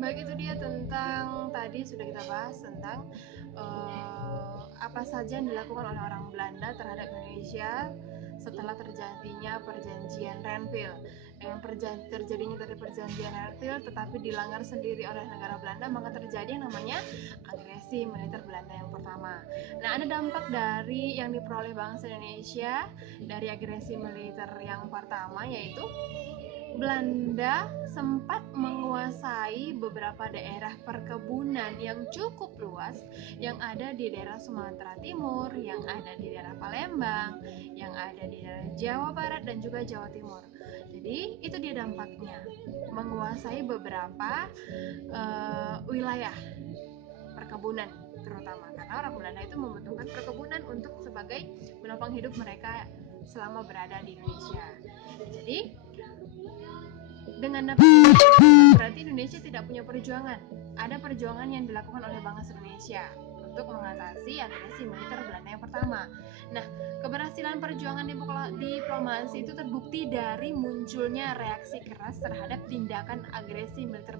Baik, itu dia tentang tadi sudah kita bahas tentang apa saja yang dilakukan oleh orang Belanda terhadap Indonesia setelah terjadinya perjanjian Renville. Dengan terjadinya dari perjanjian Renville tetapi dilanggar sendiri oleh negara Belanda, maka terjadi yang namanya agresi militer Belanda yang pertama. Nah, ada dampak dari yang diperoleh bangsa Indonesia dari agresi militer yang pertama, yaitu Belanda sempat menguasai beberapa daerah perkebunan yang cukup luas yang ada di daerah Sumatera Timur, yang ada di daerah Palembang, yang ada di daerah Jawa Barat dan juga Jawa Timur. Jadi itu dia dampaknya, menguasai beberapa wilayah perkebunan terutama karena orang Belanda itu membutuhkan perkebunan untuk sebagai menopang hidup mereka selama berada di Indonesia. Jadi dengan dapat berarti Indonesia tidak punya perjuangan. Ada perjuangan yang dilakukan oleh bangsa Indonesia untuk mengatasi agresi militer Belanda yang pertama. Nah, keberhasilan perjuangan diplomasi itu terbukti dari munculnya reaksi keras terhadap tindakan agresi militer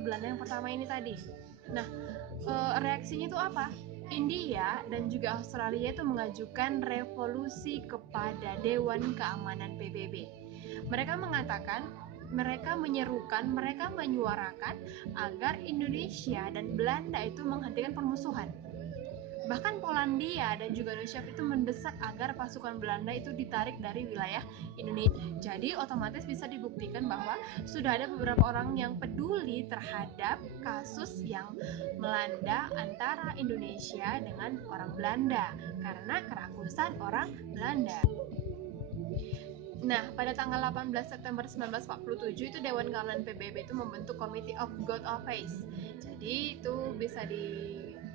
Belanda yang pertama ini tadi. Nah, reaksinya itu apa? India dan juga Australia itu mengajukan revolusi kepada Dewan Keamanan PBB. Mereka mengatakan, mereka menyerukan, mereka menyuarakan agar Indonesia dan Belanda itu menghentikan permusuhan. Bahkan Polandia dan juga Indonesia itu mendesak agar pasukan Belanda itu ditarik dari wilayah Indonesia. Jadi otomatis bisa dibuktikan bahwa sudah ada beberapa orang yang peduli terhadap kasus yang melanda antara Indonesia dengan orang Belanda karena kerakusan orang Belanda. Nah, pada tanggal 18 September 1947 itu Dewan Keamanan PBB itu membentuk Committee of Good of Peace. Jadi itu bisa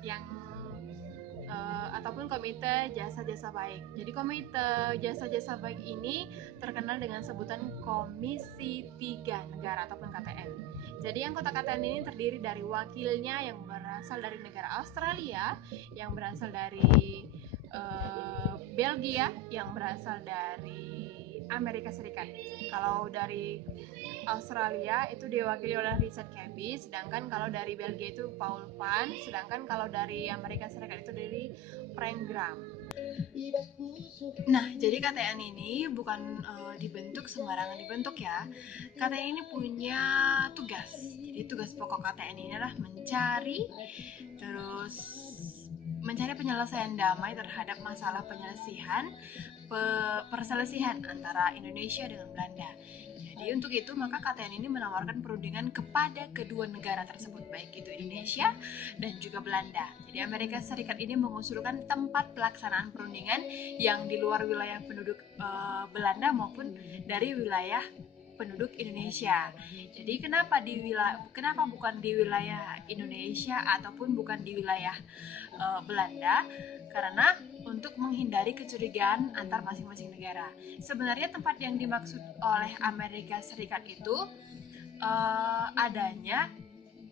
yang ataupun komite jasa-jasa baik. Jadi komite jasa-jasa baik ini terkenal dengan sebutan Komisi 3 Negara ataupun KTN. Jadi anggota KTN ini terdiri dari wakilnya yang berasal dari negara Australia, yang berasal dari Belgia, yang berasal dari Amerika Serikat. Kalau dari Australia itu diwakili oleh Richard Cabby, sedangkan kalau dari Belgia itu Paul Van, sedangkan kalau dari Amerika Serikat itu dari Frank Graham. Nah, jadi KTN ini bukan dibentuk sembarangan dibentuk ya. KTN ini punya tugas. Jadi tugas pokok KTN ini adalah mencari penyelesaian damai terhadap masalah perselisihan antara Indonesia dengan Belanda. Jadi untuk itu maka KTN ini menawarkan perundingan kepada kedua negara tersebut, baik itu Indonesia dan juga Belanda. Jadi Amerika Serikat ini mengusulkan tempat pelaksanaan perundingan yang di luar wilayah penduduk Belanda maupun dari wilayah penduduk Indonesia. Jadi kenapa bukan di wilayah Indonesia ataupun bukan di wilayah Belanda? Karena untuk menghindari kecurigaan antar masing-masing negara. Sebenarnya tempat yang dimaksud oleh Amerika Serikat itu adanya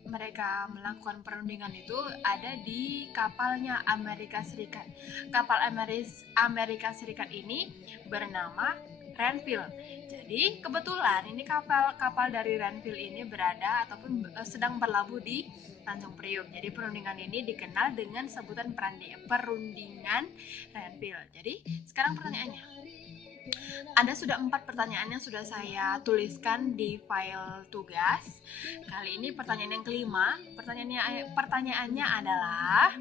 mereka melakukan perundingan itu ada di kapalnya Amerika Serikat. Kapal Amerika Serikat ini bernama Renville. Jadi kebetulan ini kapal dari Renville ini berada ataupun sedang berlabuh di Tanjung Priok. Jadi perundingan ini dikenal dengan sebutan perundingan Renville. Jadi sekarang pertanyaannya, ada sudah 4 pertanyaan yang sudah saya tuliskan di file tugas. Kali ini pertanyaan yang kelima. Pertanyaannya adalah,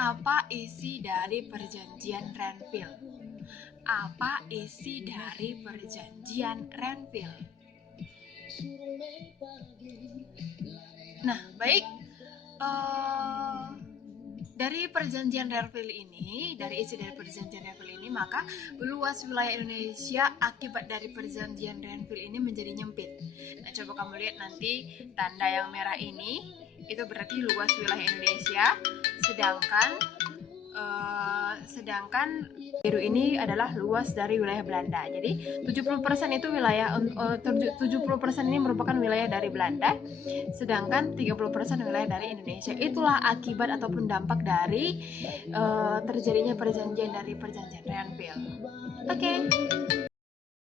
apa isi dari perjanjian Renville? Apa isi dari perjanjian Renville? Nah, baik. Dari perjanjian Renville ini, maka luas wilayah Indonesia akibat dari perjanjian Renville ini menjadi nyempit. Nah, coba kamu lihat nanti tanda yang merah ini, itu berarti luas wilayah Indonesia, sedangkan biru ini adalah luas dari wilayah Belanda. Jadi 70% itu 70% ini merupakan wilayah dari Belanda, sedangkan 30% wilayah dari Indonesia. Itulah akibat ataupun dampak dari terjadinya perjanjian Renville. Oke.